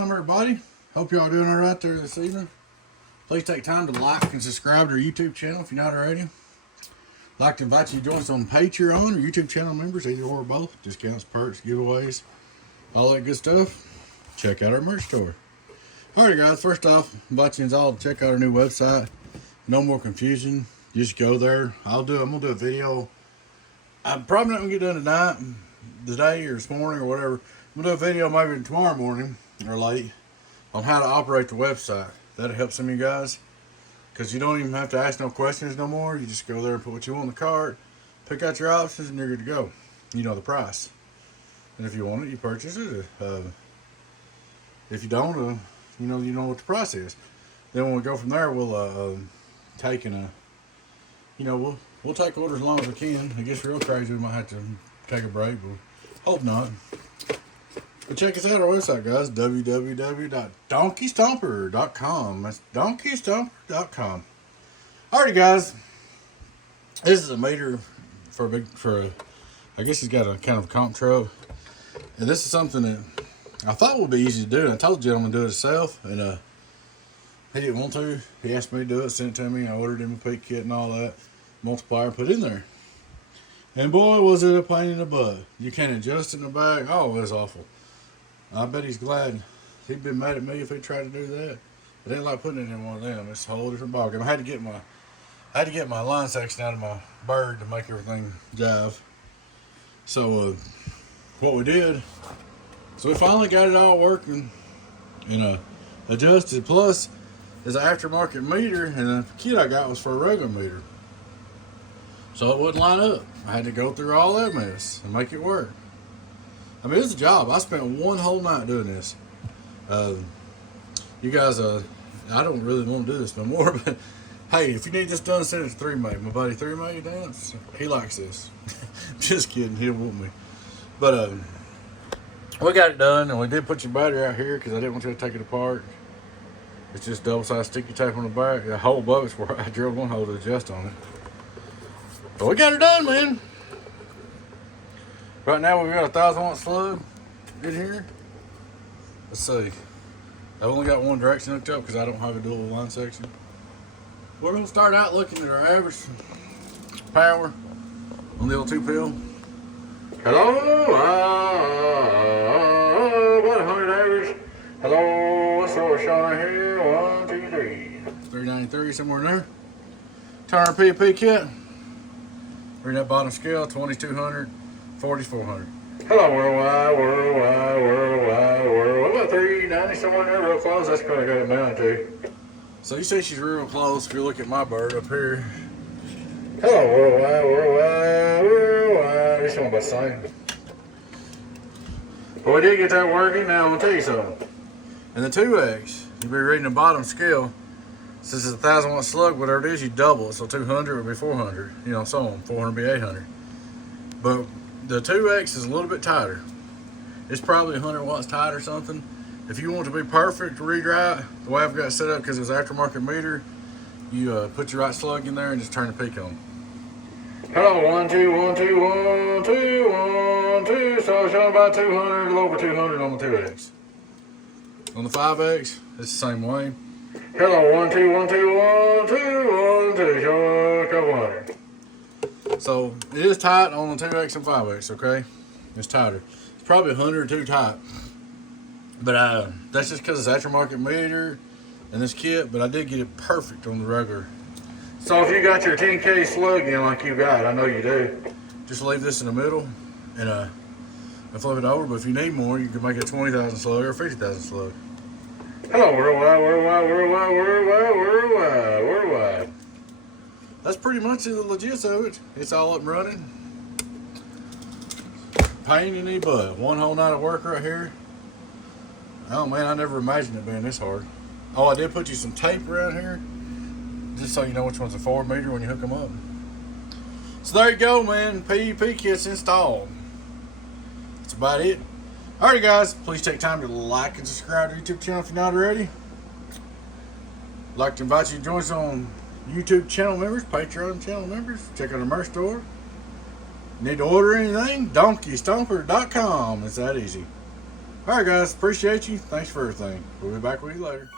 time, everybody. Hope y'all doing all right there this evening. Please take time to like and subscribe to our YouTube channel if you're not already. I'd like to invite you to join us on Patreon or YouTube channel members, either or both. Discounts, perks, giveaways, all that good stuff. Check out our merch store. Alright guys, first off, invite you all to check out our new website. No more confusion. Just go there. I'm gonna do a video. I'm probably not gonna get done tonight, today or this morning or whatever. I'm gonna do a video maybe tomorrow morning or late on how to operate the website. That'll help some of you guys, because you don't even have to ask no questions no more. You just go there and put what you want in the cart, pick out your options, and you're good to go. You know the price, and if you want it, you purchase it. If you don't, you know what the price is. Then when we go from there, we'll take we'll take orders as long as we can. If it gets real crazy, we might have to take a break, but hope not. But check us out on our website, guys, www.donkeystomper.com. That's donkeystomper.com. Alrighty, guys. This is a meter I guess he's got a kind of comp truck. And this is something that I thought would be easy to do. And I told the gentleman to do it himself, and he didn't want to. He asked me to do it, sent it to me. I ordered him a peak kit and all that. Multiplier put in there. And boy, was it a pain in the butt. You can't adjust it in the back. Oh, it was awful. I bet he's glad. He'd been mad at me if he tried to do that. But it ain't like putting it in one of them. It's a whole different ballgame. I had to get my line section out of my bird to make everything jive. So what we did, so we finally got it all working and adjusted. Plus, there's an aftermarket meter, and the kit I got was for a regular meter. So it wouldn't line up. I had to go through all that mess and make it work. I mean, it's a job. I spent one whole night doing this. You guys, I don't really want to do this no more, but hey, if you need this done, send it to 3May. My buddy 3May Dance, he likes this. Just kidding, he'll want me. But we got it done, and we did put your battery out here because I didn't want you to take it apart. It's just double-sided sticky tape on the back. The hole above it's where I drilled one hole to adjust on it. But we got it done, man. Right now we've got a 1,000-watt slug in here. Let's see. I've only got one direction hooked up because I don't have a dual line section. We're going to start out looking at our average power on the old 2-pill. Hello, 100 average. Hello, let's throw a shot here. 1, 2, 3. 393 somewhere in there. Turn our PEP kit. Read that bottom scale, 2200, 4400. Hello, worldwide. What about 390 somewhere in there, real close? That's going to go down to. So you see she's real close if you look at my bird up here. Hello, worldwide. This one about the same. But we did get that working. Now I'm going to tell you something. And the 2X, you'll be reading the bottom scale. Since it's a 1,000-watt slug, whatever it is, you double it. So 200 would be 400. So on. 400 would be 800. But the 2X is a little bit tighter. It's probably 100 watts tight or something. If you want to be perfect to read right, the way I've got it set up, because it's aftermarket meter, you put your right slug in there and just turn the peak on. Hello, 1, 2, 1, 2, 1, 2, 1, 2. So it's showing about 200, a little over 200 on the 2X. On the 5X, it's the same way. Hello, 1, 2, 1, 2, 1, 2, 1, 2. Show a couple hundred. So it is tight on the 2X and 5X, okay? It's tighter. It's probably 100 or 2 tight. But that's just because it's aftermarket meter and this kit, but I did get it perfect on the regular. So if you got your 10K slug in like you got, I know you do, just leave this in the middle and flip it over. But if you need more, you can make a 20,000 slug or a 50,000 slug. Hello, worldwide. That's pretty much the legit of it. It's all up and running. Pain in the butt. One whole night of work right here. Oh man, I never imagined it being this hard. Oh, I did put you some tape around here, just so you know which one's a 4 meter when you hook them up. So there you go, man. PEP kit's installed. That's about it. Alright guys, please take time to like and subscribe to our YouTube channel if you're not already. I'd like to invite you to join us on YouTube channel members, Patreon channel members. Check out our merch store. Need to order anything? DonkeysTomper.com. It's that easy. All right, guys, appreciate you. Thanks for everything. We'll be back with you later.